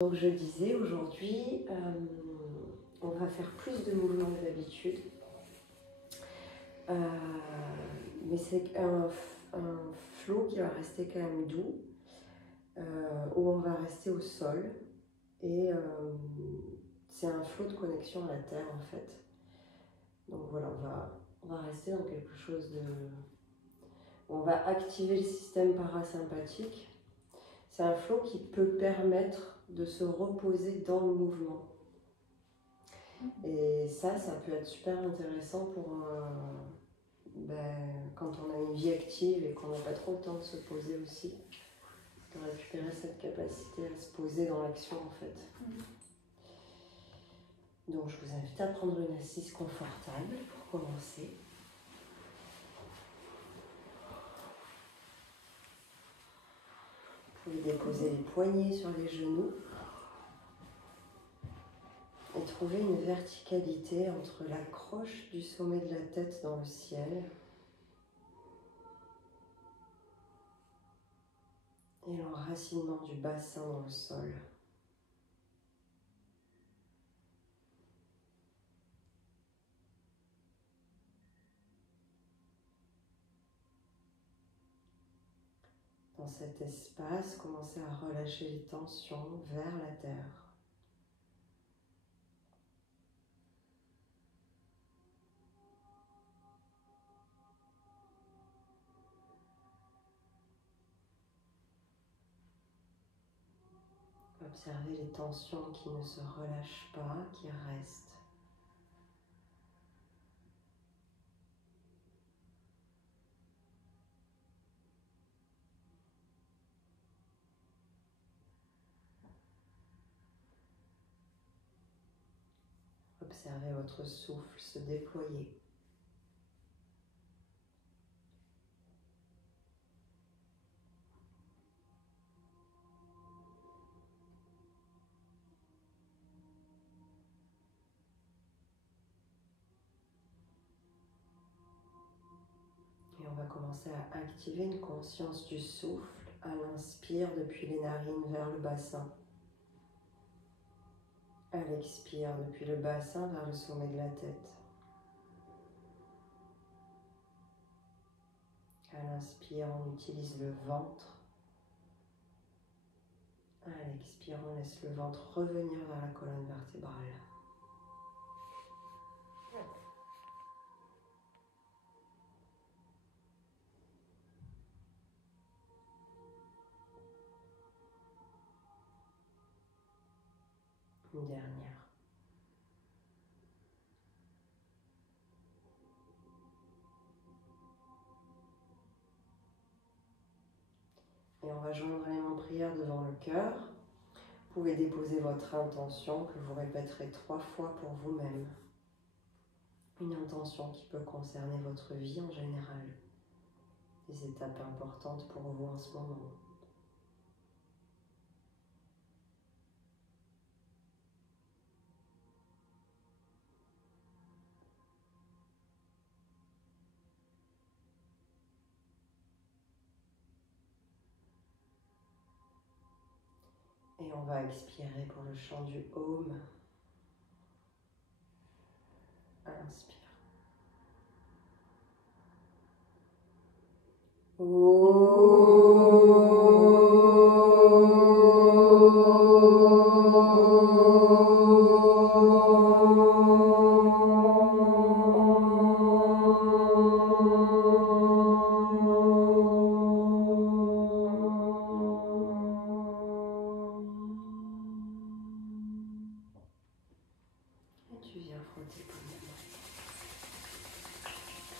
Donc je disais, aujourd'hui, on va faire plus de mouvements que d'habitude. Mais c'est un flow qui va rester quand même doux, où on va rester au sol. Et c'est un flow de connexion à la terre en fait. Donc voilà, on va rester dans quelque chose de... On va activer le système parasympathique. C'est un flow qui peut permettre de se reposer dans le mouvement. Et ça peut être super intéressant pour quand on a une vie active et qu'on n'a pas trop le temps de se poser aussi, de récupérer cette capacité à se poser dans l'action en fait. Donc je vous invite à prendre une assise confortable pour commencer. Vous pouvez déposer les poignets sur les genoux et trouver une verticalité entre l'accroche du sommet de la tête dans le ciel et l'enracinement du bassin dans le sol. Dans cet espace, commencez à relâcher les tensions vers la terre. Observez les tensions qui ne se relâchent pas, qui restent. Observez votre souffle se déployer. Et on va commencer à activer une conscience du souffle à l'inspire depuis les narines vers le bassin. À l'expire depuis le bassin vers le sommet de la tête. À l'inspire, on utilise le ventre. À l'expire, on laisse le ventre revenir vers la colonne vertébrale. Une dernière. Et on va joindre les mains en prière devant le cœur. Vous pouvez déposer votre intention que vous répéterez 3 fois pour vous-même. Une intention qui peut concerner votre vie en général. Des étapes importantes pour vous en ce moment. Et on va expirer pour le chant du Om. Inspire. Et tu viens frotter pour les mains.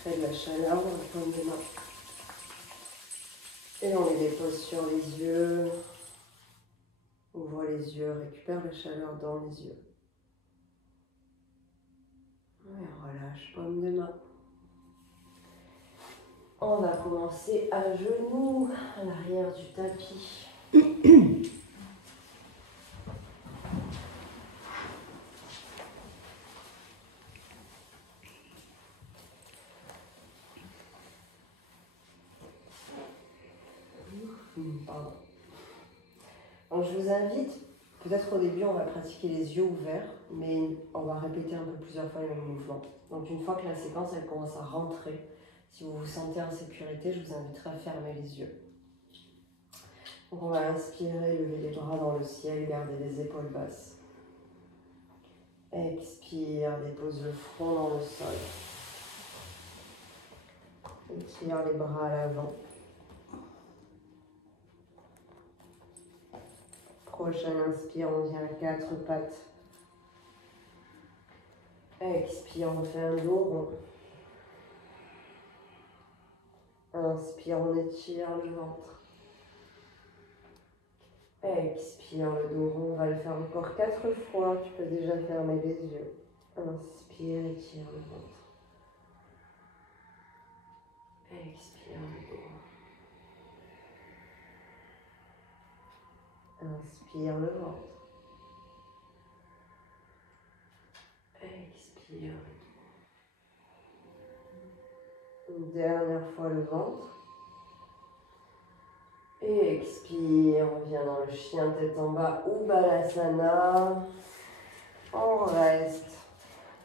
Crée de la chaleur dans le paume des mains. Et on les dépose sur les yeux. Ouvre les yeux, récupère la chaleur dans les yeux. Et on relâche, paume de main. On va commencer à genoux, à l'arrière du tapis. Pardon. Donc je vous invite Peut-être au début, on va pratiquer les yeux ouverts, mais on va répéter un peu plusieurs fois les mêmes mouvements. Donc une fois que la séquence elle commence à rentrer, si vous vous sentez en sécurité, je vous inviterai à fermer les yeux. Donc on va inspirer, lever les bras dans le ciel, garder les épaules basses. Expire, dépose le front dans le sol. Étire les bras à l'avant. Prochaine inspire, on vient à quatre pattes. Expire, on fait un dos rond. Inspire, on étire le ventre. Expire, le dos rond. On va le faire encore 4 fois. Tu peux déjà fermer les yeux. Inspire, étire le ventre. Expire, le dos rond. Inspire le ventre. Expire. Une dernière fois le ventre. Et expire, on vient dans le chien tête en bas ou Balasana. On reste.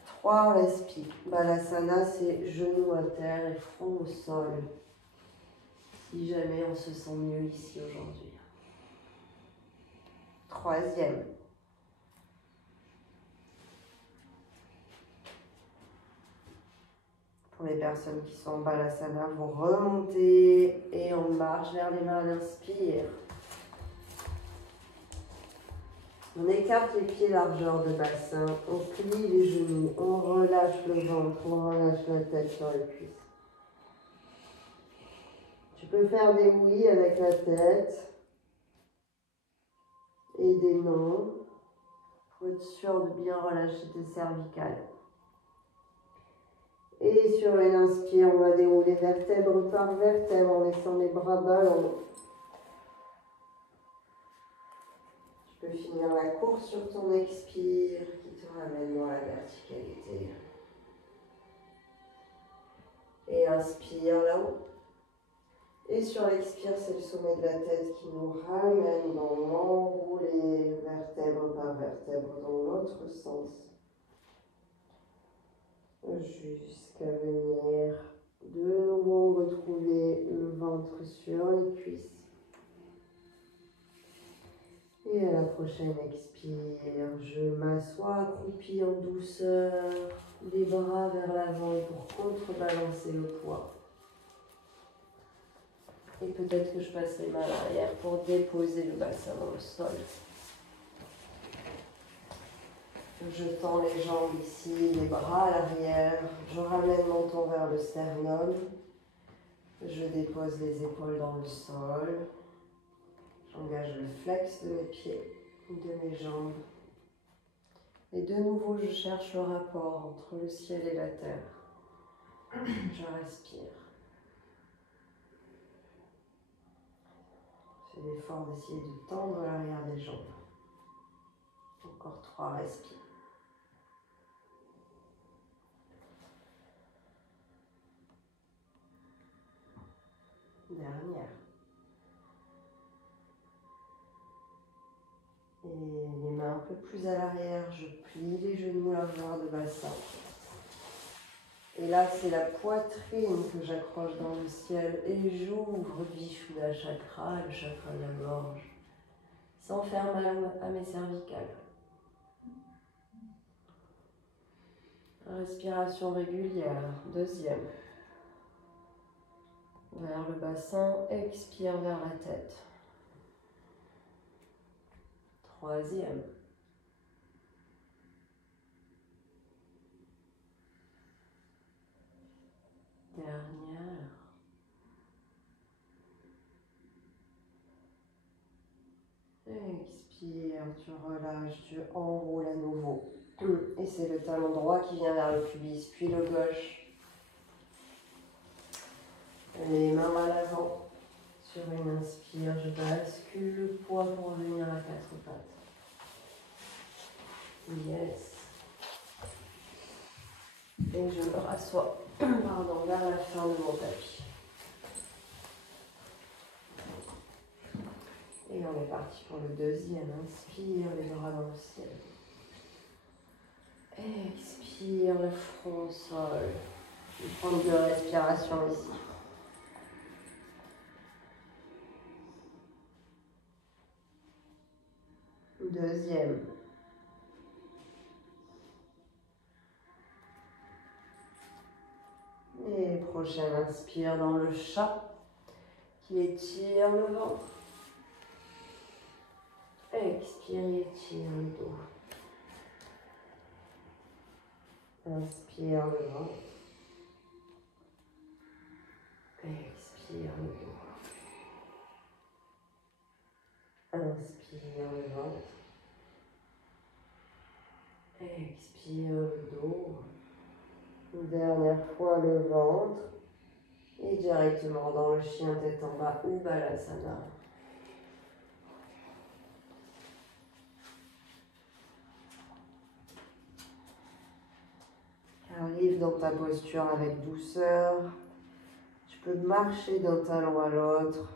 3 respires. Balasana, c'est genoux à terre et front au sol. Si jamais on se sent mieux ici aujourd'hui. 3e. Pour les personnes qui sont en Balasana, vous remontez et on marche vers les mains, on inspire. On écarte les pieds largeur de bassin, on plie les genoux, on relâche le ventre, on relâche la tête sur les cuisses. Tu peux faire des oui avec la tête et des non pour être sûr de bien relâcher tes cervicales. Et sur une inspire, on va dérouler vertèbre par vertèbre en laissant les bras ballants. Tu peux finir la course sur ton expire qui te ramène dans la verticalité. Et inspire là-haut. Et sur l'expire, c'est le sommet de la tête qui nous ramène dans l'enroulé vertèbre par vertèbre dans l'autre sens. Jusqu'à venir de nouveau retrouver le ventre sur les cuisses. Et à la prochaine expire, je m'assois accroupi en douceur, les bras vers l'avant pour contrebalancer le poids. Et peut-être que je passe les mains à l'arrière pour déposer le bassin dans le sol. Je tends les jambes ici, les bras à l'arrière. Je ramène mon menton vers le sternum. Je dépose les épaules dans le sol. J'engage le flex de mes pieds, de mes jambes. Et de nouveau, je cherche le rapport entre le ciel et la terre. Je respire. Je fais l'effort d'essayer de tendre l'arrière des jambes. Encore 3 respires. Dernière. Et les mains un peu plus à l'arrière, je plie les genoux largeur de bassin. Et là, c'est la poitrine que j'accroche dans le ciel et j'ouvre Vishuddha chakra, le chakra de la gorge, sans faire mal à mes cervicales. Respiration régulière, 2e. Vers le bassin, expire vers la tête. 3e. Dernière. Expire, tu relâches, tu enroules à nouveau. Et c'est le talon droit qui vient vers le pubis, puis le gauche. Les mains à l'avant. Sur une inspire, je bascule le poids pour revenir à 4 pattes. Yes. Et je me rassois vers la fin de mon tapis. Et Et on est parti pour le deuxième. Inspire, les bras dans le ciel. Expire, le front au sol. Je vais prendre 2 respirations ici. Deuxième. Et prochaine, inspire dans le chat qui étire le ventre. Expire, étire le dos. Inspire le ventre. Expire le dos. Inspire le ventre. Expire le dos. Une dernière fois le ventre. Et directement dans le chien tête en bas ou Balasana. Arrive dans ta posture avec douceur. Tu peux marcher d'un talon à l'autre.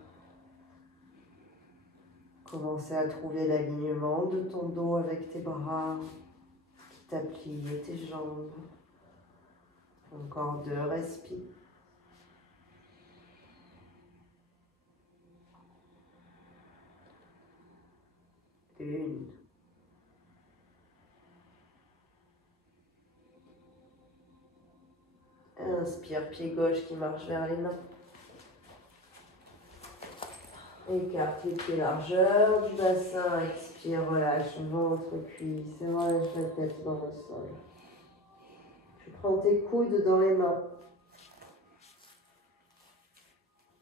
Commencer à trouver l'alignement de ton dos avec tes bras qui t'appuient tes jambes. Encore 2 respires. 1. Inspire, pied gauche qui marche vers les mains. Écarte les pieds largeur du bassin. Expire, relâche ventre, cuisse. Et relâche la tête dans le sol. Tu prends tes coudes dans les mains.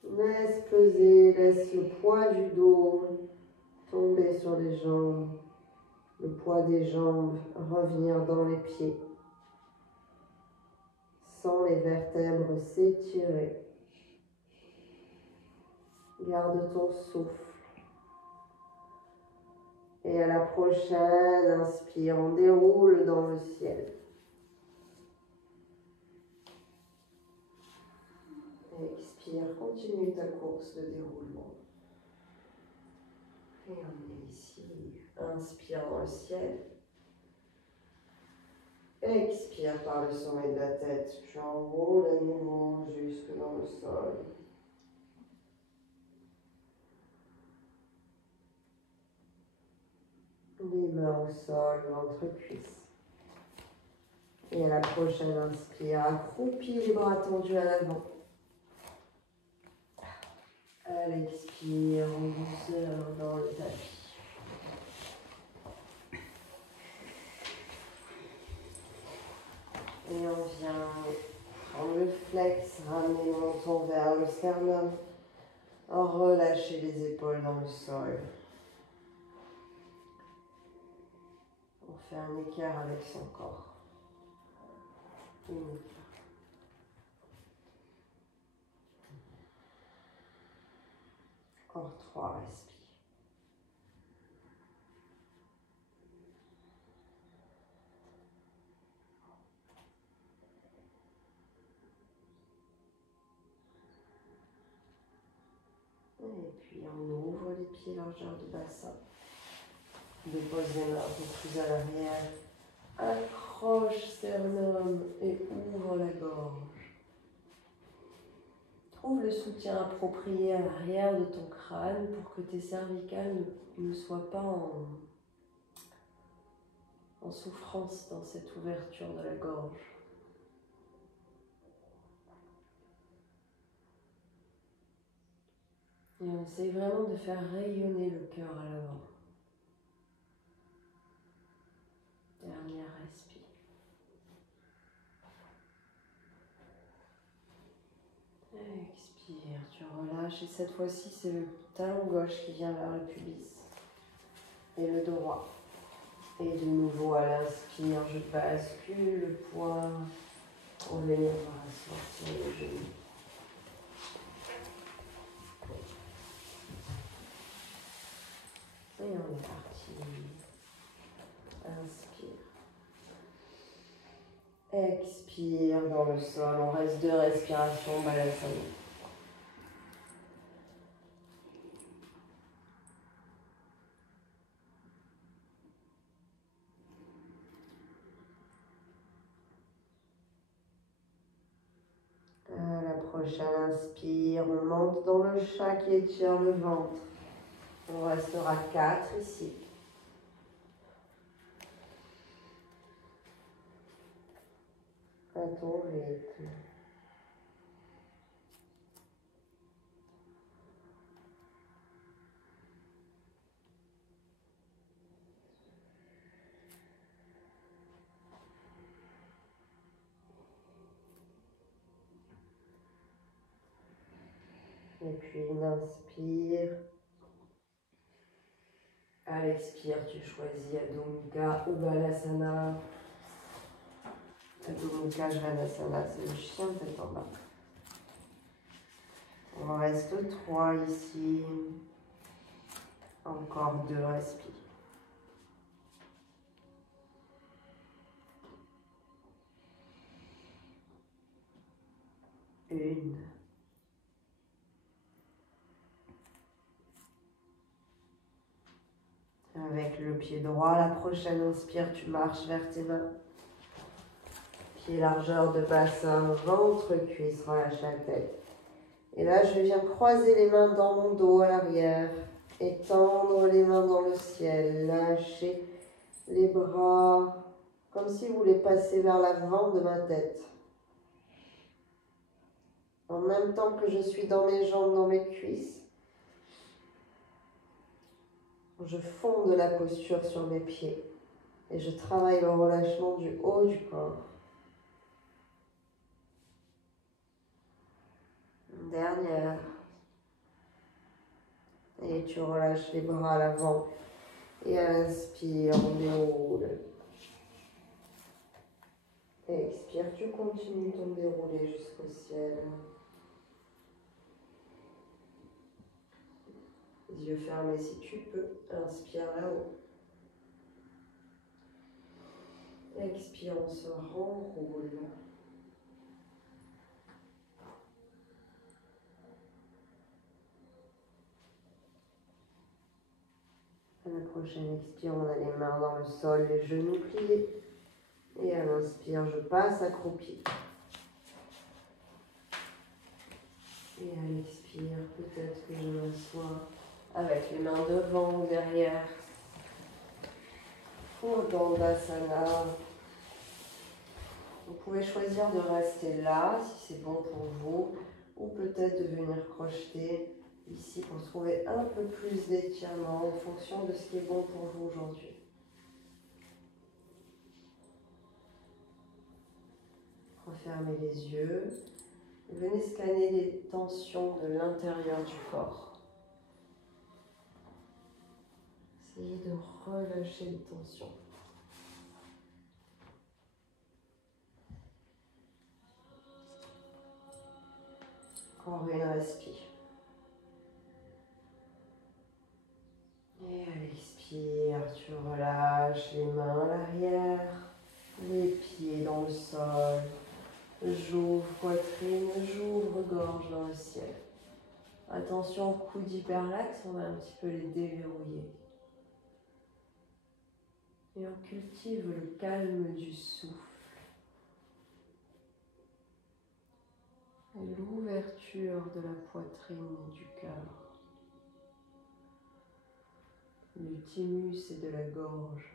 Laisse peser, laisse le poids du dos tomber sur les jambes. Le poids des jambes revenir dans les pieds. Sens les vertèbres s'étirer. Garde ton souffle. Et à la prochaine, inspire, on déroule dans le ciel. Expire, continue ta course de déroulement. Et on est ici. Inspire dans le ciel. Expire par le sommet de la tête. Tu enroules à nouveau jusque dans le sol. Les mains au sol, ventre, cuisse. Et à la prochaine, inspire, accroupis les bras tendus à l'avant. À l'expire, en douceur dans le tapis. Et on vient prendre le flex, ramener le menton vers le sternum. Relâcher les épaules dans le sol. On fait un écart avec son corps. Une écart. Encore 3 respires. Et puis on ouvre les pieds largeur du bassin. Dépose les mains un peu plus à l'arrière. Accroche sternum et ouvre la gorge. Trouve le soutien approprié à l'arrière de ton crâne pour que tes cervicales ne soient pas en souffrance dans cette ouverture de la gorge. Et on essaye vraiment de faire rayonner le cœur à l'avant. Dernière respire. Expire, tu relâches et cette fois-ci c'est le talon gauche qui vient vers le pubis et le droit. Et de nouveau à l'inspire, je bascule le poids pour venir m'asseoir sur les genoux. Et on est parti. Inspire. Expire dans le sol. On reste 2 respirations, Balasana. prochaine inspire, on monte dans le chat qui étire le ventre. On restera 4 ici. À ton rythme. Et puis une inspire. À l'expire, tu choisis Adho Mukha ou Balasana. Adho Mukha, Svanasana, c'est le chien tête en bas. On en reste 3 ici. Encore 2 respires. Une. Avec le pied droit, la prochaine inspire, tu marches vers tes mains. Pied largeur de bassin, ventre, cuisse, relâche la tête. Et là, je viens croiser les mains dans mon dos à l'arrière. Étendre les mains dans le ciel. Lâcher les bras comme si vous les passez vers l'avant de ma tête. En même temps que je suis dans mes jambes, dans mes cuisses, je fonde la posture sur mes pieds et je travaille le relâchement du haut du corps. Une dernière. Et tu relâches les bras à l'avant. Et à l'inspire, on déroule. Et expire, tu continues ton déroulé jusqu'au ciel. Les yeux fermés si tu peux. Inspire là-haut. Expire, on se renroule. À la prochaine expire, on a les mains dans le sol, les genoux pliés. Et à l'inspire, je passe accroupi. Et à l'expire, peut-être que je m'assois avec les mains devant ou derrière. Pour Dandasana. Vous pouvez choisir de rester là, si c'est bon pour vous, ou peut-être de venir crocheter ici pour trouver un peu plus d'étirement en fonction de ce qui est bon pour vous aujourd'hui. Refermez les yeux. Venez scanner les tensions de l'intérieur du corps. Essayez de relâcher les tensions. Encore une respire. Et à l'expire, tu relâches les mains à l'arrière, les pieds dans le sol. J'ouvre poitrine, j'ouvre gorge dans le ciel. Attention, coude hyperlaxe, on va un petit peu les déverrouiller. Et on cultive le calme du souffle. Et l'ouverture de la poitrine et du cœur. Du thymus et de la gorge.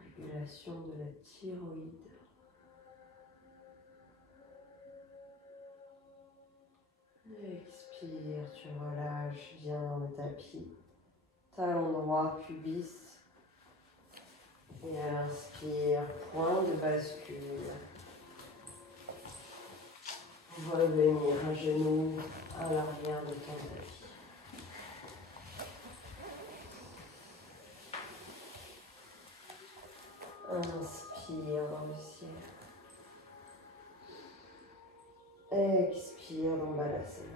Régulation de la thyroïde. Expire, tu relâches bien dans le tapis. Talon droit, pubis. Et à l'inspire, point de bascule. Revenir à genoux à l'arrière de ton tapis. Inspire dans le ciel. Expire dans Balasana.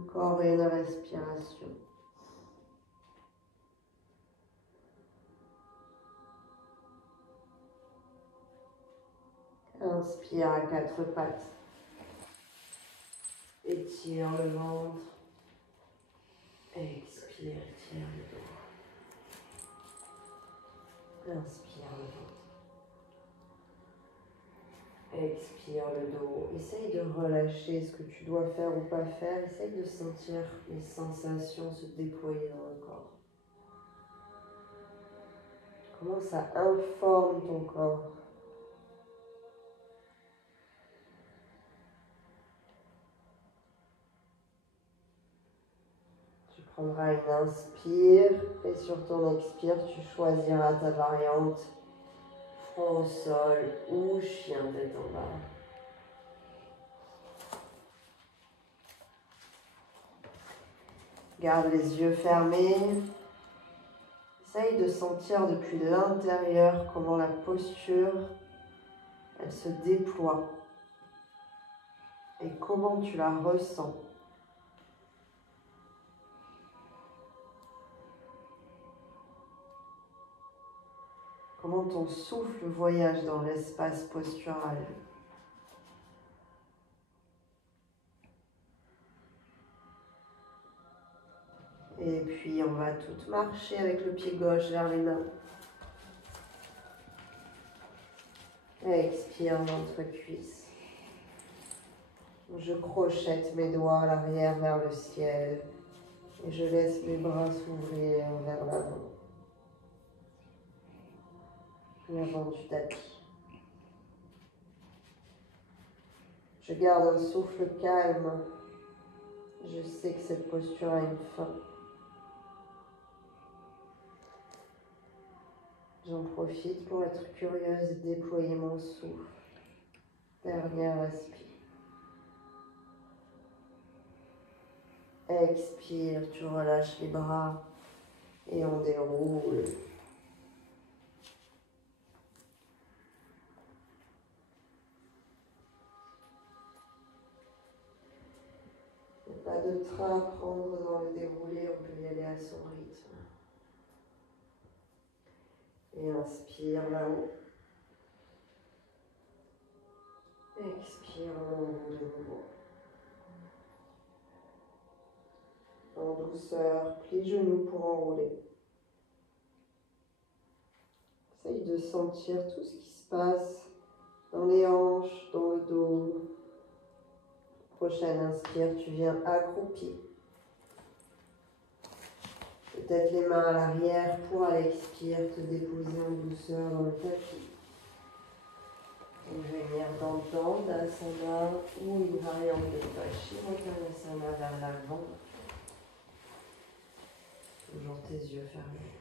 Encore une respiration. Inspire à quatre pattes. Étire le ventre. Expire, étire le dos. Inspire le ventre. Expire le dos. Essaye de relâcher ce que tu dois faire ou pas faire. Essaye de sentir les sensations se déployer dans le corps. Comment ça informe ton corps? Tu prendras une inspire et sur ton expire, tu choisiras ta variante front au sol ou chien tête en bas. Garde les yeux fermés. Essaye de sentir depuis l'intérieur comment la posture, elle se déploie et comment tu la ressens. Comment ton souffle voyage dans l'espace postural. Et puis on va toutes marcher avec le pied gauche vers les mains. Expire ventre cuisse. Je crochette mes doigts à l'arrière vers le ciel et je laisse mes bras s'ouvrir vers l'avant. L'avant du tapis. Je garde un souffle calme. Je sais que cette posture a une fin. J'en profite pour être curieuse et déployer mon souffle. Dernière inspire. Expire, tu relâches les bras et on déroule. Il n'y a pas de train à prendre dans le déroulé, on peut y aller à son rythme. Et inspire là-haut. Expire en haut de nouveau. En douceur, plie genoux pour enrouler. Essaye de sentir tout ce qui se passe dans les hanches, dans le dos. Prochaine inspire, tu viens accroupi. Peut-être les mains à l'arrière pour à l'expire te déposer en douceur dans le tapis. Et venir dans le Dandasana ou une variante de Paschimottanasana vers l'avant. Toujours tes yeux fermés.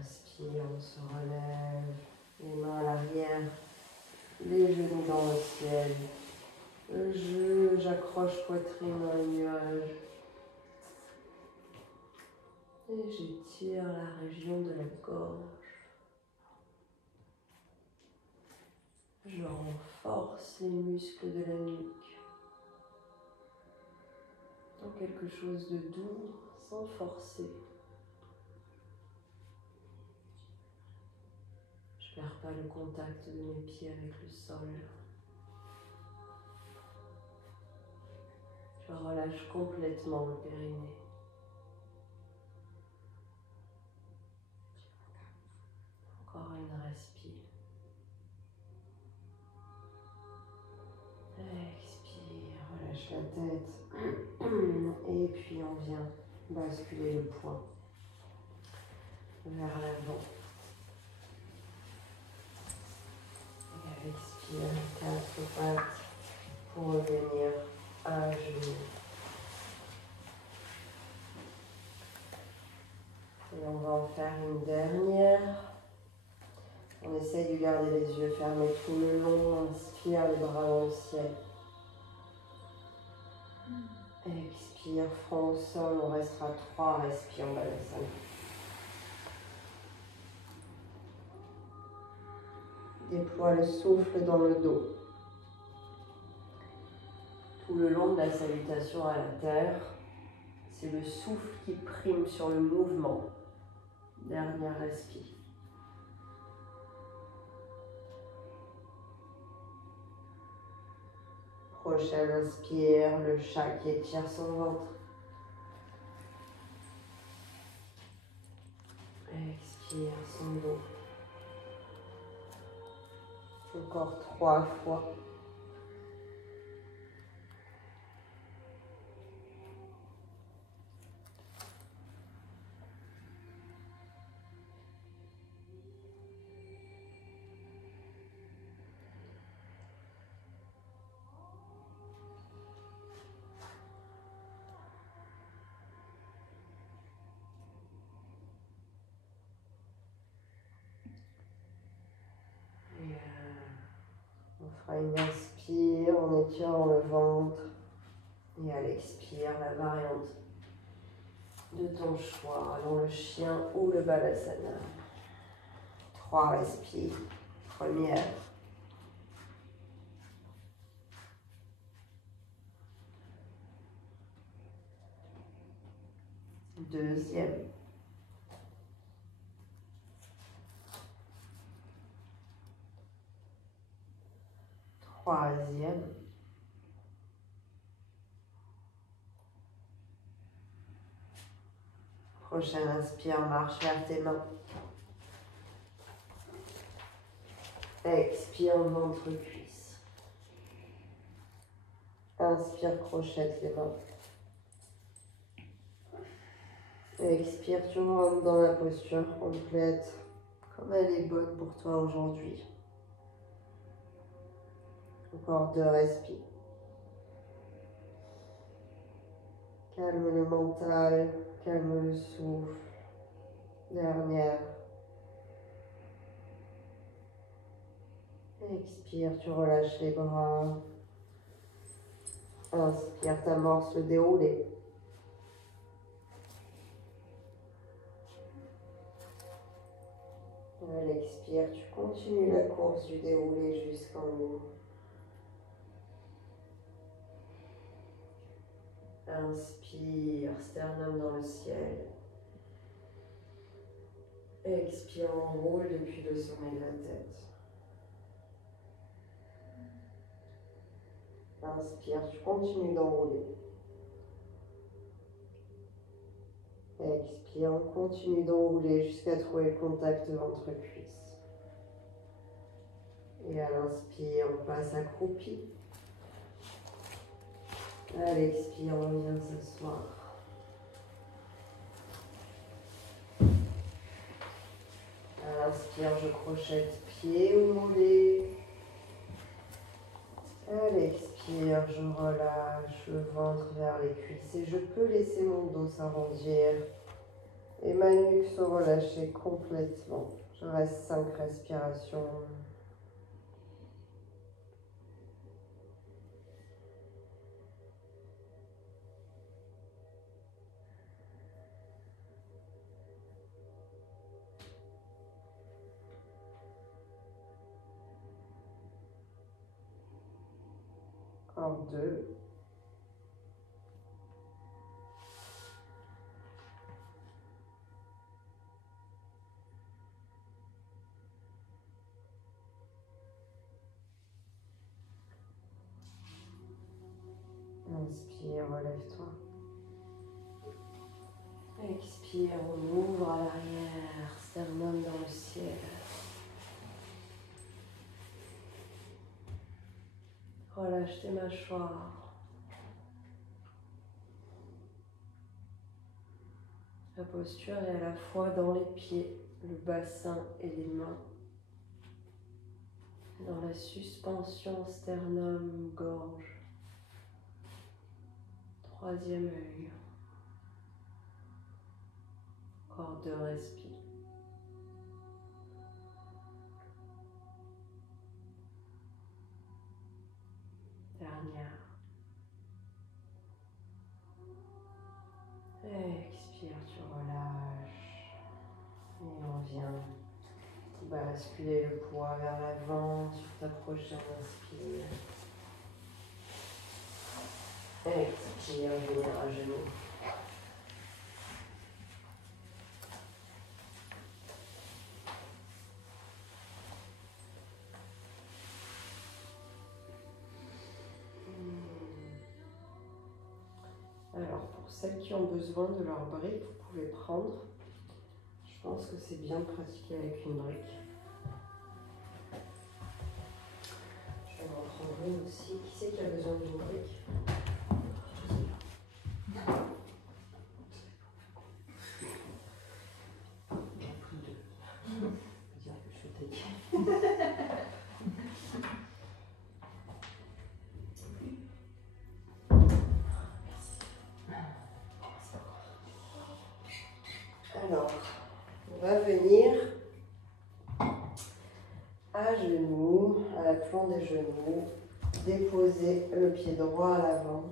Inspire, on se relève, les mains à l'arrière, les genoux dans le ciel. J'accroche poitrine dans les nuages. Et j'étire la région de la gorge. Je renforce les muscles de la nuque. Dans quelque chose de doux, sans forcer. Je ne perds pas le contact de mes pieds avec le sol. Je relâche complètement le périnée. Encore une respire. Expire, relâche la tête. Et puis on vient basculer le poing vers l'avant. Et expire, quatre pattes pour revenir à genoux. Et on va en faire une dernière. On essaye de garder les yeux fermés tout le long. Inspire les bras dans le ciel. Expire. expire, front au sol, on restera 3, respire, Balasana. Déploie le souffle dans le dos. Tout le long de la salutation à la terre, c'est le souffle qui prime sur le mouvement. Dernière respire. Prochaine inspire, le chat qui étire son ventre. Expire son dos. Encore 3 fois. On fera une inspire en étirant le ventre. Et à l'expire, la variante de ton choix, dans le chien ou le balasana. 3 respires. Première. Deuxième. Troisième. Prochaine inspire, marche vers tes mains. Expire, ventre, cuisse. Inspire, crochette les mains. Expire, tu rentres dans la posture complète, comme elle est bonne pour toi aujourd'hui. Encore 2 respires. Calme le mental, calme le souffle. Dernière. Expire, tu relâches les bras. Inspire, t'amorces le déroulé. À l'expire, tu continues la course du déroulé jusqu'en haut. Inspire, sternum dans le ciel. Expire, enroule depuis le sommet de la tête. Inspire, tu continues d'enrouler. Expire, on continue d'enrouler jusqu'à trouver le contact ventre-cuisse. Et à l'inspire, on passe accroupi. À l'expire, on vient s'asseoir. À l'inspire, je crochette pied ou mollet. À l'expire, je relâche le ventre vers les cuisses et je peux laisser mon dos s'arrondir et ma nuque se relâcher complètement. Je reste 5 respirations. Encore 2. Inspire, relève-toi. Expire, on ouvre à l'arrière, sternum dans le ciel. Relâche tes mâchoires. La posture est à la fois dans les pieds, le bassin et les mains. Dans la suspension sternum, gorge. 3e œil. Encore 2 respires. Dernière. basculer le poids vers l'avant sur ta prochaine inspire. Expire, venir à genoux. Alors, pour celles qui ont besoin de leur brique, vous pouvez prendre. Je pense que c'est bien de pratiquer avec une brique. Je vais en prendre une aussi. Qui c'est qui a besoin d'une brique? Alors, on va venir à genoux, à la plante des genoux, déposer le pied droit à l'avant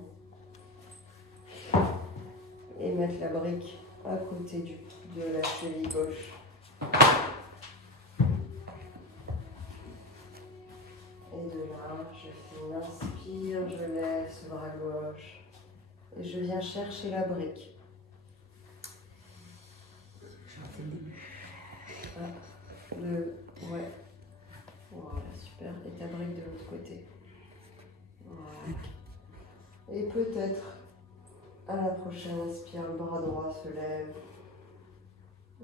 et mettre la brique à côté de la cheville gauche. Et de là, je fais une inspire, je lève ce bras gauche et je viens chercher la brique. Ouais. Voilà, super. Et ta brique de l'autre côté. Voilà. Et peut-être, à la prochaine inspire, le bras droit se lève.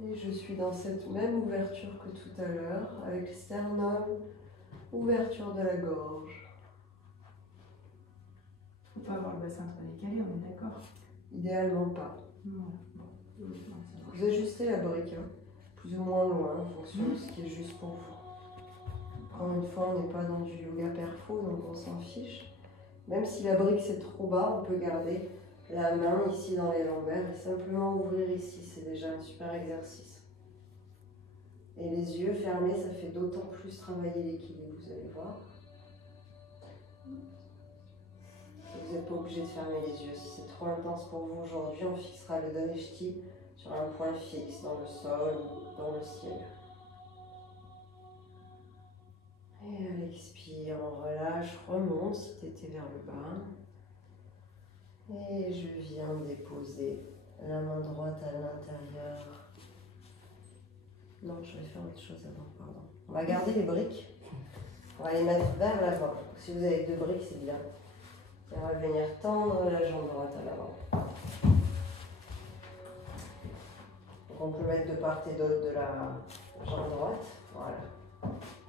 Et je suis dans cette même ouverture que tout à l'heure, avec le sternum, ouverture de la gorge. Il ne faut pas avoir le bassin trop décalé, on est d'accord? Idéalement pas. Voilà. Vous ajustez la brique, hein, plus ou moins loin, en fonction de ce qui est juste pour vous. Encore une fois, on n'est pas dans du yoga perfo, donc on s'en fiche. Même si la brique c'est trop bas, on peut garder la main ici dans les lombaires et simplement ouvrir ici, c'est déjà un super exercice. Et les yeux fermés, ça fait d'autant plus travailler l'équilibre, vous allez voir. Vous n'êtes pas obligé de fermer les yeux. Si c'est trop intense pour vous aujourd'hui, on fixera le drishti sur un point fixe dans le sol ou dans le ciel. Et à l'expire, on relâche, remonte si tu étais vers le bas. Et je viens déposer la main droite à l'intérieur. Non, je vais faire autre chose avant, pardon. On va garder les briques. On va les mettre vers l'avant. Si vous avez 2 briques, c'est bien. Et on va venir tendre la jambe droite à l'avant. Donc on peut mettre de part et d'autre de la jambe droite. Voilà.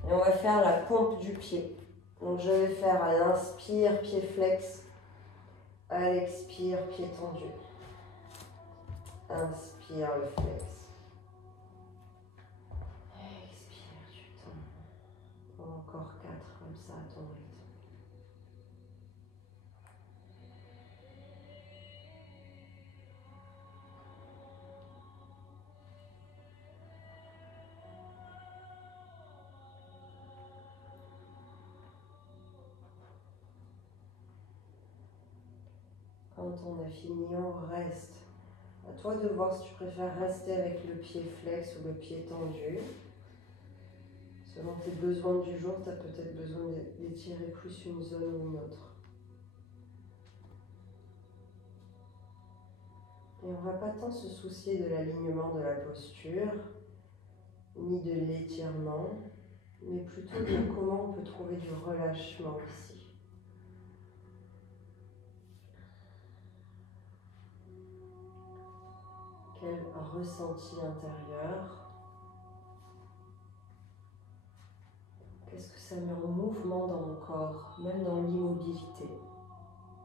Et on va faire la pompe du pied. Donc je vais faire à l'inspire, pied flex. À l'expire, pied tendu. Inspire le flex. Expire, tu tends. Encore 4 comme ça à ton rythme. Quand on a fini, on reste. À toi de voir si tu préfères rester avec le pied flex ou le pied tendu. Selon tes besoins du jour, tu as peut-être besoin d'étirer plus une zone ou une autre. Et on ne va pas tant se soucier de l'alignement de la posture, ni de l'étirement, mais plutôt de comment on peut trouver du relâchement ici. Quel ressenti intérieur? Qu'est-ce que ça met en mouvement dans mon corps, même dans l'immobilité?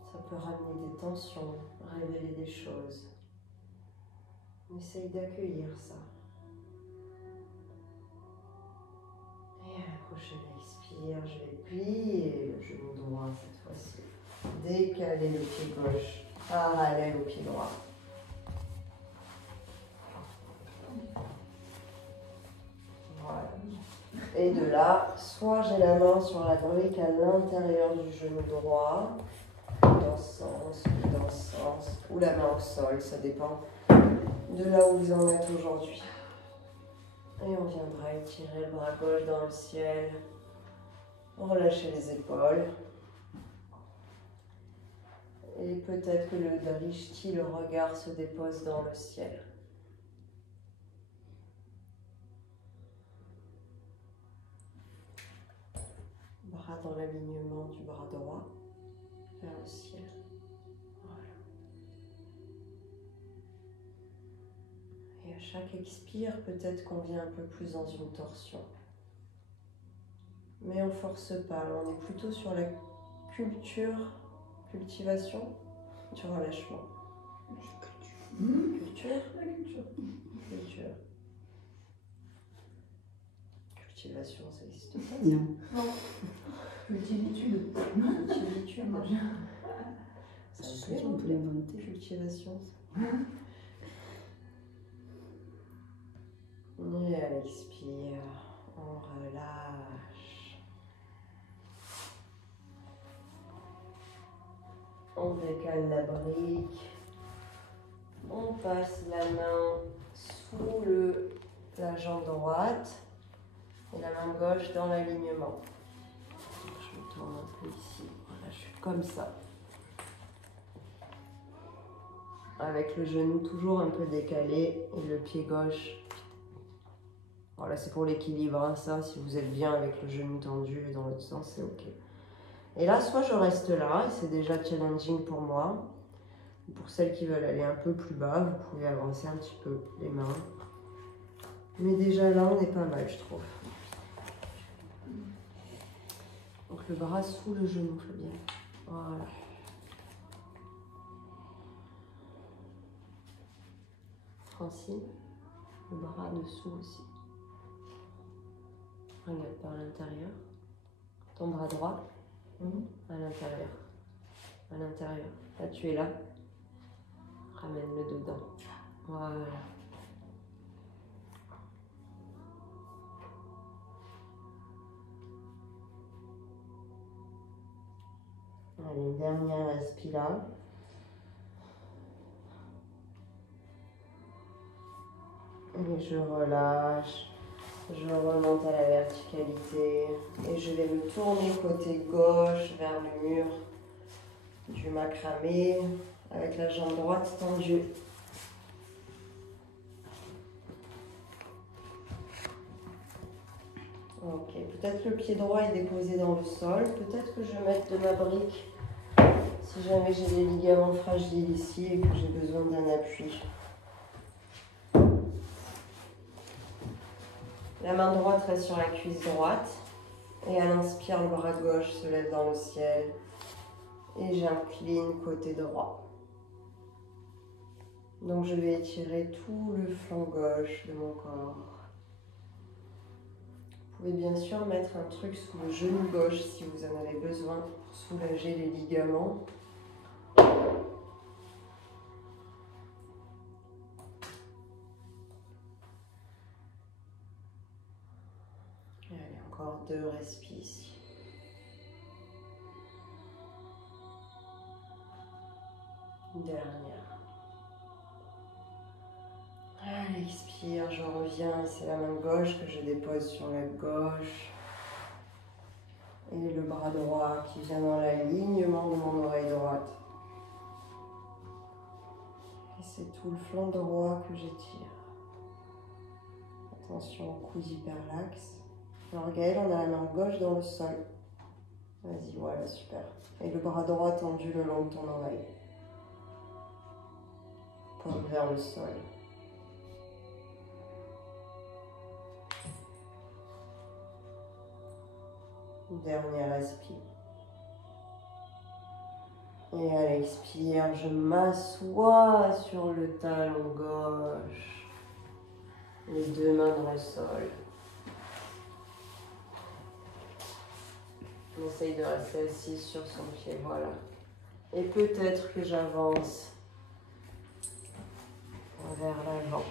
Ça peut ramener des tensions, révéler des choses. On essaye d'accueillir ça. Et à la prochaine expire, je vais plier le genou droit cette fois-ci. Décaler le pied gauche parallèle au pied droit. Voilà. Et de là, soit j'ai la main sur la brique à l'intérieur du genou droit, dans ce sens, ou dans ce sens, ou la main au sol, ça dépend de là où vous en êtes aujourd'hui. Et on viendra étirer le bras gauche dans le ciel. Relâcher les épaules. Et peut-être que le drishti, le regard, se dépose dans le ciel. Bras dans l'alignement du bras droit vers le ciel. Voilà. Et à chaque expire, peut-être qu'on vient un peu plus dans une torsion. Mais on force pas, on est plutôt sur la cultivation du relâchement. Culture. Cultivation, ça existe pas. Non. Cultivitude. Cultivitude. Ça me plaît, on peut l'inventer. Cultivation. Et à l'expire, on relâche. On décale la brique. On passe la main sous la jambe droite et la main gauche dans l'alignement. Je me tourne un peu ici. Voilà, je suis comme ça. Avec le genou toujours un peu décalé et le pied gauche. Voilà, c'est pour l'équilibre, hein, ça. Si vous êtes bien avec le genou tendu et dans l'autre sens, c'est ok. Et là, soit je reste là, et c'est déjà challenging pour moi. Pour celles qui veulent aller un peu plus bas, vous pouvez avancer un petit peu les mains. Mais déjà là, on est pas mal, je trouve. Donc le bras sous le genou, Fabien. Voilà. Francine, le bras dessous aussi. Regarde par l'intérieur. Ton bras droit, à l'intérieur. À l'intérieur. Là, tu es là. Ramène-le dedans. Voilà. Allez, dernière respi là. Et je relâche. Je remonte à la verticalité. Et je vais me tourner côté gauche vers le mur du macramé avec la jambe droite tendue. Ok, peut-être le pied droit est déposé dans le sol. Peut-être que je vais mettre de ma brique si jamais j'ai des ligaments fragiles ici et que j'ai besoin d'un appui. La main droite reste sur la cuisse droite. Et à l'inspire, le bras gauche se lève dans le ciel. Et j'incline côté droit. Donc je vais étirer tout le flanc gauche de mon corps. Vous pouvez bien sûr mettre un truc sous le genou gauche si vous en avez besoin pour soulager les ligaments. Allez, encore 2 respires ici. Dernière. Allez, expire, je reviens. C'est la main gauche que je dépose sur la gauche. Et le bras droit qui vient dans l'alignement de mon oreille droite. Et c'est tout le flanc droit que j'étire. Attention au coude hyperlaxe. Alors Gaëlle, on a la main gauche dans le sol. Vas-y, voilà, super. Et le bras droit tendu le long de ton oreille. Pointe vers le sol. Dernière expire. Et à l'expire, je m'assois sur le talon gauche. Les 2 mains dans le sol. On essaye de rester assis sur son pied, voilà. Et peut-être que j'avance vers l'avant.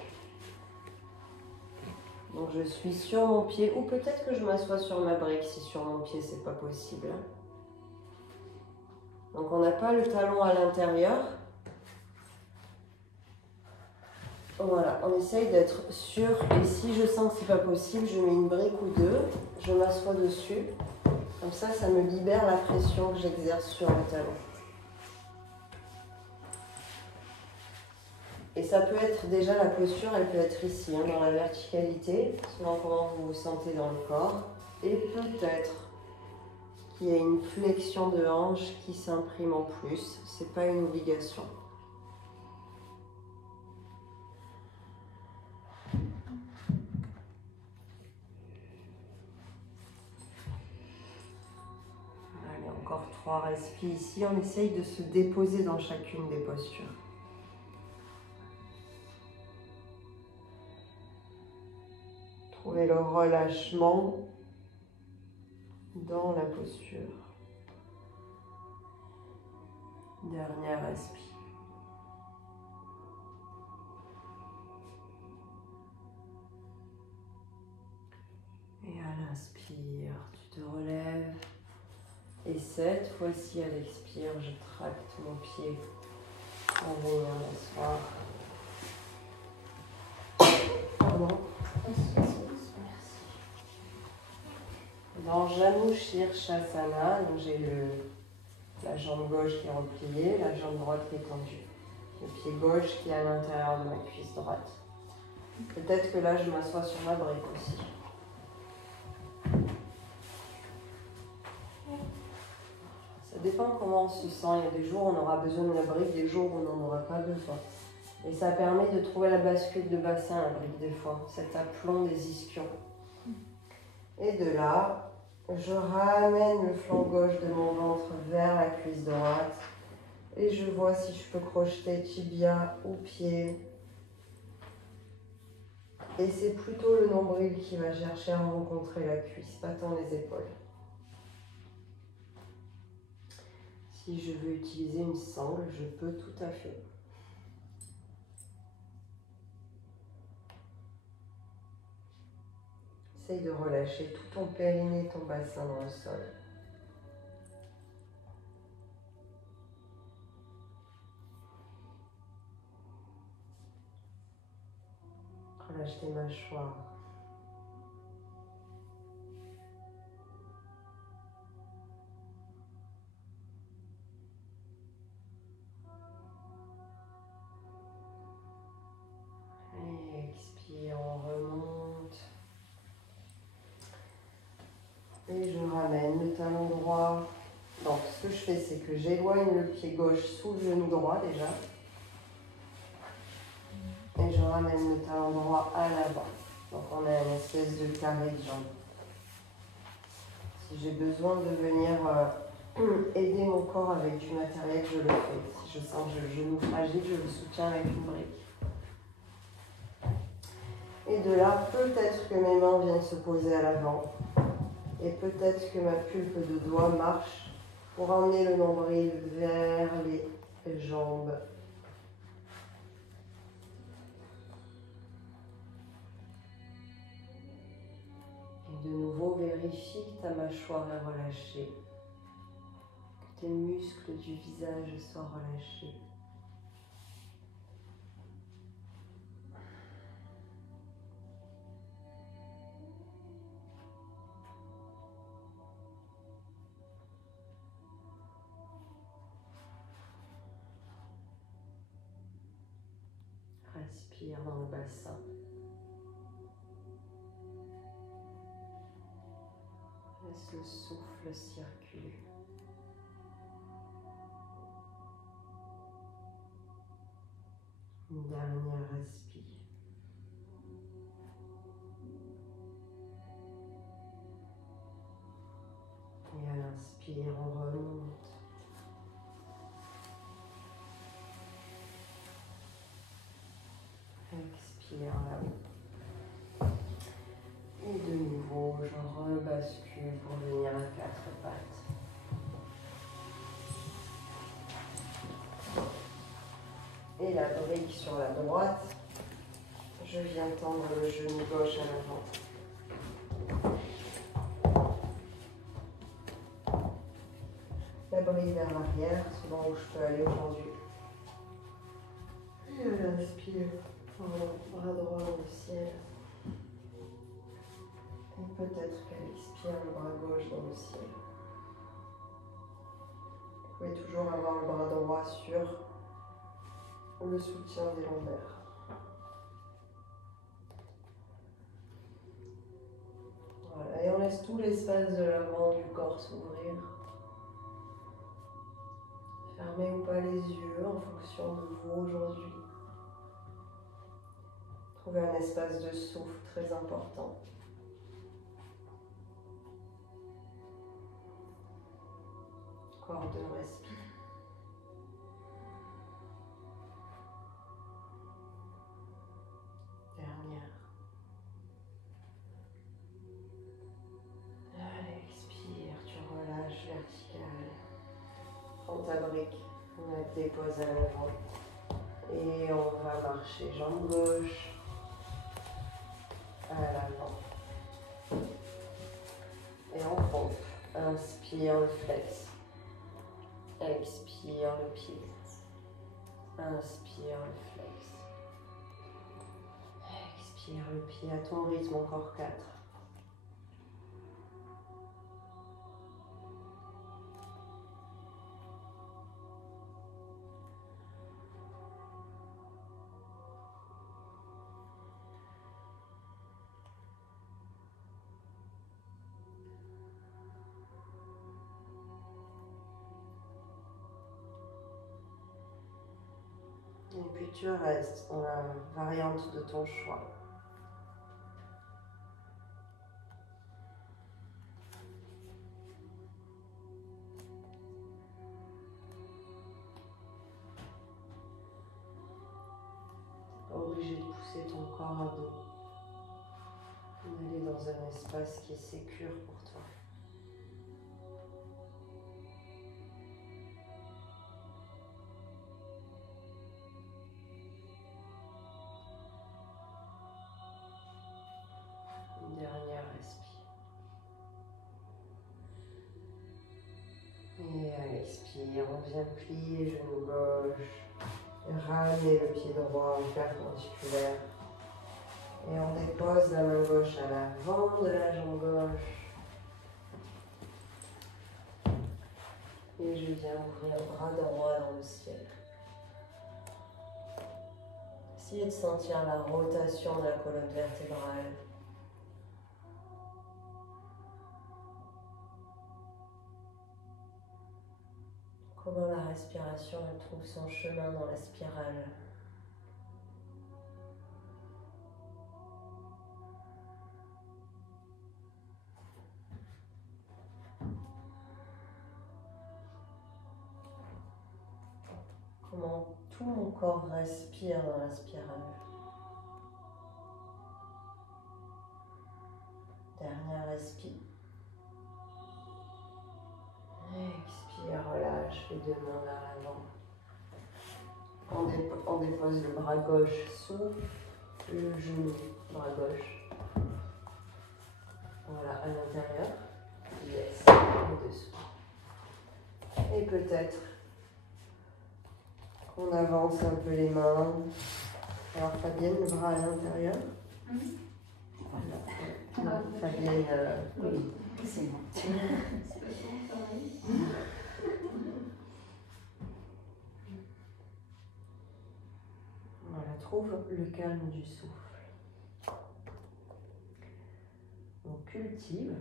Donc je suis sur mon pied, ou peut-être que je m'assois sur ma brique si sur mon pied c'est pas possible. Donc on n'a pas le talon à l'intérieur. Voilà, on essaye d'être sûr. Et si je sens que c'est pas possible, je mets une brique ou deux, je m'assois dessus. Comme ça me libère la pression que j'exerce sur le talon. Et ça peut être déjà la posture, elle peut être ici, hein, dans la verticalité, selon comment vous vous sentez dans le corps. Et peut-être qu'il y a une flexion de hanche qui s'imprime en plus. C'est pas une obligation. Allez, encore 3 respires ici. On essaye de se déposer dans chacune des postures. Trouvez le relâchement dans la posture. Dernier respire. Et à l'inspire, tu te relèves. Et cette fois-ci, à l'expire, je tracte mon pied en venant m'asseoir. Pardon. Merci. Dans Janu Shirshasana, j'ai la jambe gauche qui est repliée, la jambe droite qui est tendue. Le pied gauche qui est à l'intérieur de ma cuisse droite. Peut-être que là, je m'assois sur ma brique aussi. Ça dépend comment on se sent. Il y a des jours où on aura besoin de la brique, des jours où on n'en aura pas besoin. Et ça permet de trouver la bascule de bassin, la brique, des fois. Cet aplomb des ischions. Et de là, je ramène le flanc gauche de mon ventre vers la cuisse droite. Et je vois si je peux crocheter tibia ou pied. Et c'est plutôt le nombril qui va chercher à rencontrer la cuisse, pas tant les épaules. Si je veux utiliser une sangle, je peux tout à fait. Essaye de relâcher tout ton périnée, ton bassin dans le sol. Relâche tes mâchoires. Et expire, on remonte. Et je ramène le talon droit. Donc ce que je fais, c'est que j'éloigne le pied gauche sous le genou droit déjà. Et je ramène le talon droit à l'avant. Donc on a une espèce de carré de jambes. Si j'ai besoin de venir aider mon corps avec du matériel, je le fais. Si je sens que j'ai le genou fragile, je le soutiens avec une brique. Et de là, peut-être que mes mains viennent se poser à l'avant. Et peut-être que ma pulpe de doigt marche pour emmener le nombril vers les jambes. Et de nouveau, vérifie que ta mâchoire est relâchée. Que tes muscles du visage soient relâchés. Respire dans le bassin. Laisse le souffle circuler. Une dernière respire. Et à l'inspire, on remonte. Expire là-haut. Et de nouveau, je rebascule pour venir à 4 pattes. Et la brique sur la droite, je viens tendre le genou gauche à l'avant. La brique vers l'arrière, selon où je peux aller aujourd'hui. Et à l'inspire, Bras droit dans le ciel. Et peut-être qu'elle expire le bras gauche dans le ciel. Vous pouvez toujours avoir le bras droit sur le soutien des lombaires. Voilà, et on laisse tout l'espace de l'avant du corps s'ouvrir. Fermez ou pas les yeux en fonction de vous aujourd'hui. Trouvez un espace de souffle très important. Encore 2 respires. Dernière. Allez, expire, tu relâches vertical. Prends ta brique, on la dépose à l'avant. Et on va marcher jambe gauche à l'avant. Et on pompe. Inspire le flex. Expire le pied. Inspire le flex. Expire le pied à ton rythme, encore 4. Et puis tu restes dans la variante de ton choix. Pas obligé de pousser ton corps à bout. D'aller dans un espace qui est sécure pour toi. Une dernière respire. Et à l'expire, on vient plier genou gauche. Ramener le pied droit en perpendiculaire. Et on dépose la main gauche à l'avant de la jambe gauche. Et je viens ouvrir le bras droit dans le ciel. Essayez de sentir la rotation de la colonne vertébrale. Comment la respiration elle trouve son chemin dans la spirale. Comment tout mon corps respire dans la spirale. Dernière respire. Expire, relâche les 2 mains vers l'avant. On dépose le bras gauche sous le genou, bras gauche. Voilà, à l'intérieur. Yes, et dessous. Et peut-être qu'on avance un peu les mains. Alors Fabienne, le bras à l'intérieur. Voilà. Fabienne, oui. C'est bon. Voilà, trouve le calme du souffle. On cultive,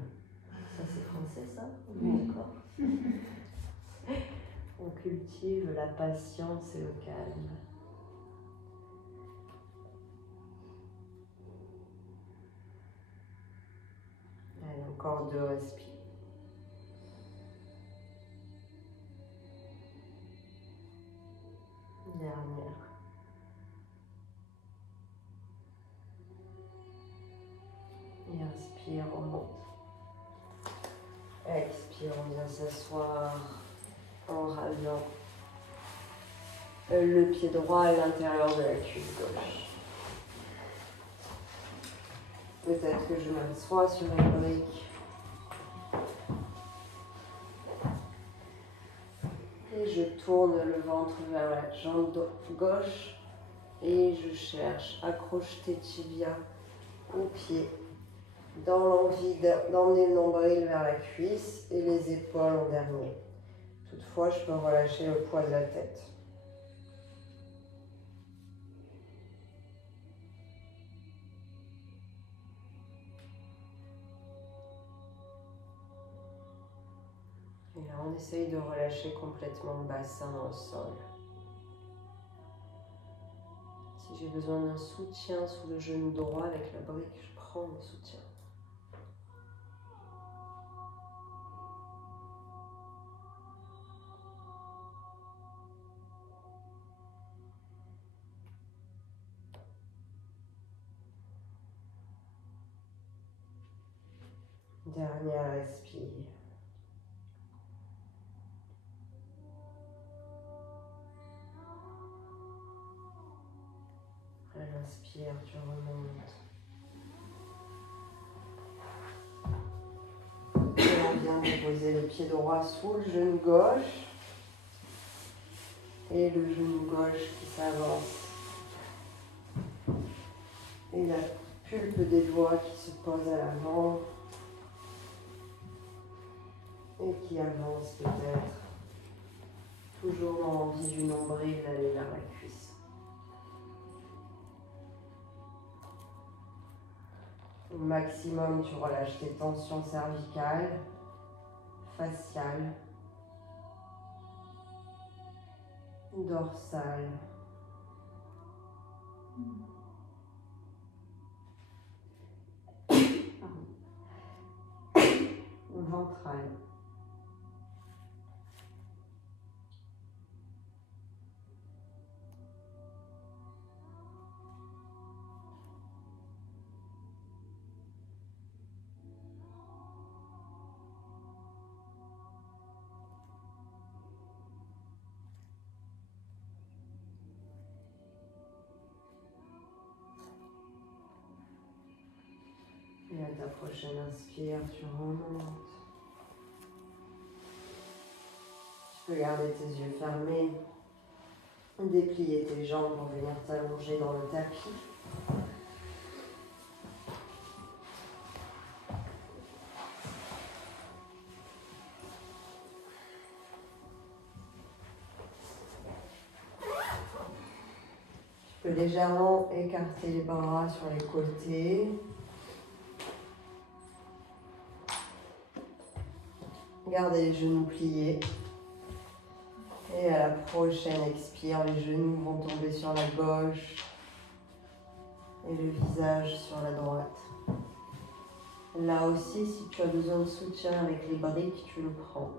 ça c'est français ça, Oui. d'accord. On cultive la patience et le calme. Allez, encore 2 respires. Dernière. Et inspire, on monte. Expire, on vient s'asseoir en ramenant le pied droit à l'intérieur de la cuisse gauche. Peut-être que je m'assois sur une brique. Et je tourne le ventre vers la jambe gauche Et je cherche, accroche tes tibias aux pieds, dans l'envie d'emmener le nombril vers la cuisse et les épaules en dernier. Toutefois, je peux relâcher le poids de la tête. Et là, on essaye de relâcher complètement le bassin au sol. Si j'ai besoin d'un soutien sous le genou droit avec la brique, je prends le soutien. Dernière respire. À l'inspire, tu remontes. Et on vient de poser le pied droit sous le genou gauche. Et le genou gauche qui s'avance. Et la pulpe des doigts qui se pose à l'avant. Et qui avance peut-être. Toujours dans l'envie du nombril d'aller vers la cuisse. Au maximum, tu relâches tes tensions cervicales, faciales, dorsales, ventrales. Et à ta prochaine inspire, tu remontes. Tu peux garder tes yeux fermés, déplier tes jambes pour venir t'allonger dans le tapis. Tu peux légèrement écarter les bras sur les côtés. Gardez les genoux pliés. Et à la prochaine expire, les genoux vont tomber sur la gauche et le visage sur la droite. Là aussi, si tu as besoin de soutien avec les briques, tu le prends.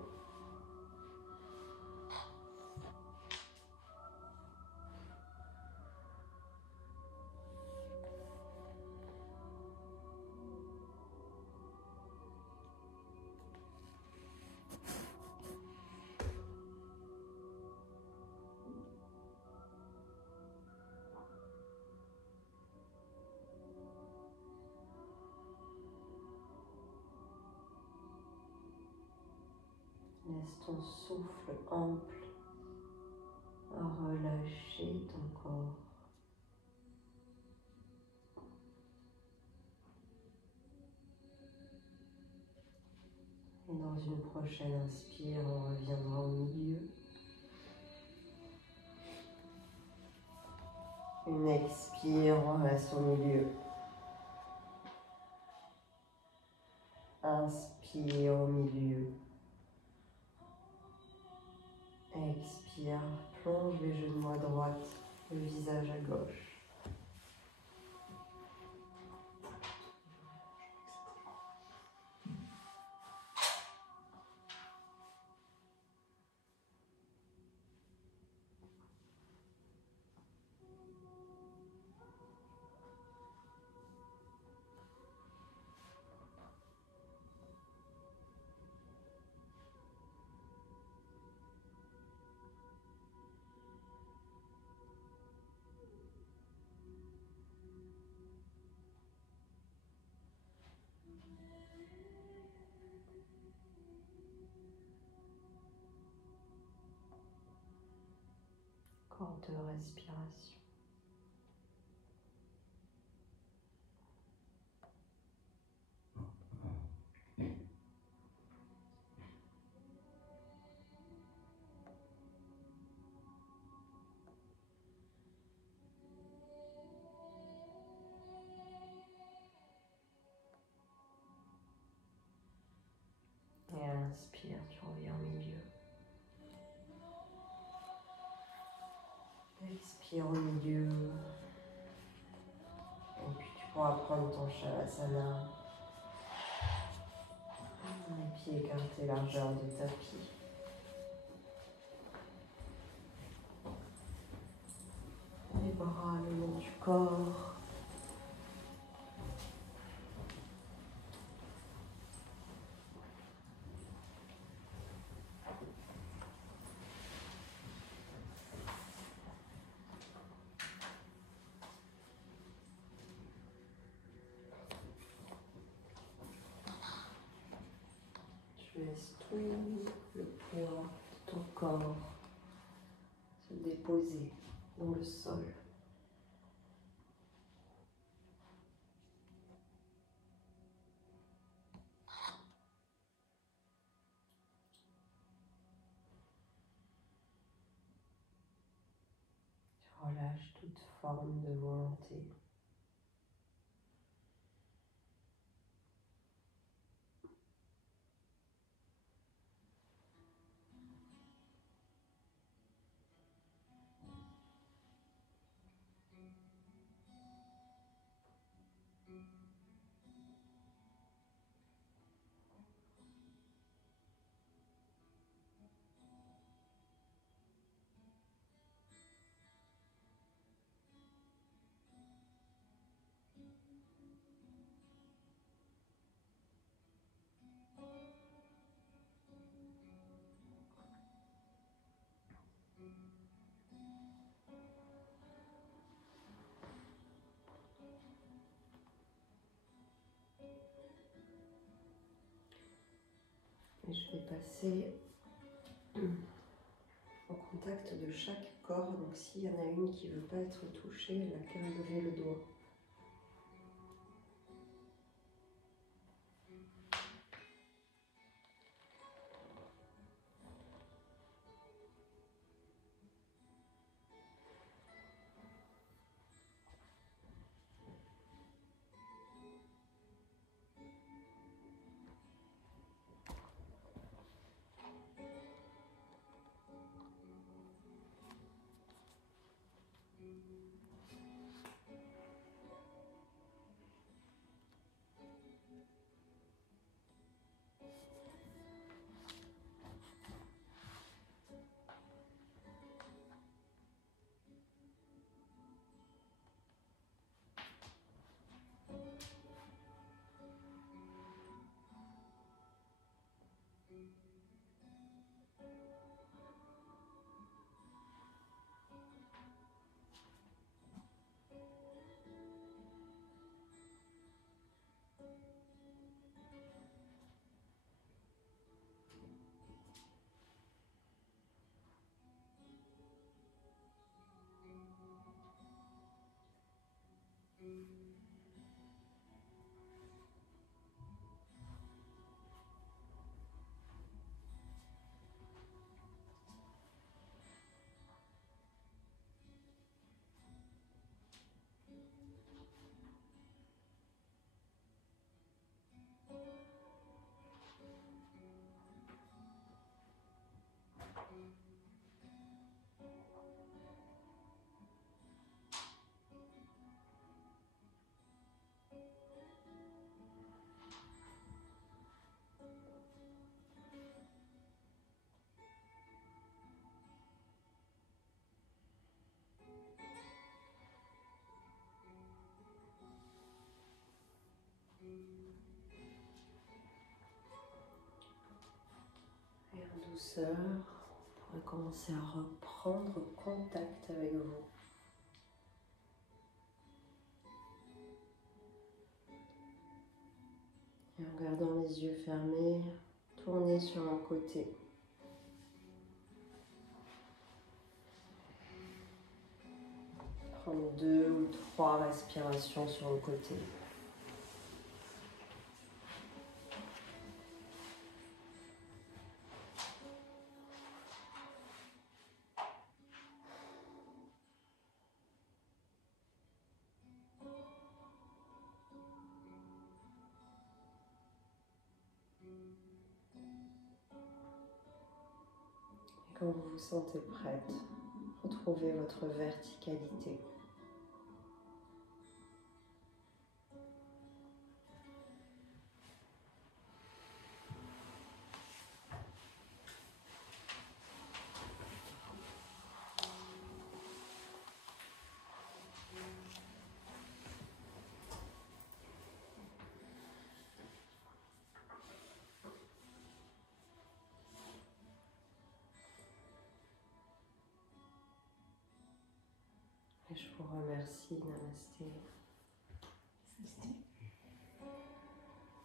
Laisse ton souffle ample à relâcher ton corps. Et dans une prochaine inspire, on reviendra au milieu. Une expire, on reste au milieu. Inspire au milieu. Expire, plonge les genoux à droite, le visage à gauche. Encore 2 respirations. Respire au milieu. Et puis tu pourras prendre ton Shavasana. Les pieds écartés, largeur de tapis. Les bras le long du corps. Tu laisses tout le poids de ton corps se déposer dans le sol. Tu relâches toute forme de volonté. Et je vais passer au contact de chaque corps. Donc s'il y en a une qui ne veut pas être touchée, elle n'a qu'à lever le doigt. Et en douceur, on pourrait commencer à reprendre contact avec vous. Et en gardant les yeux fermés, tournez sur un côté. Prendre 2 ou 3 respirations sur le côté. Quand vous vous sentez prête, retrouvez retrouver votre verticalité. Et je vous remercie. Namasté.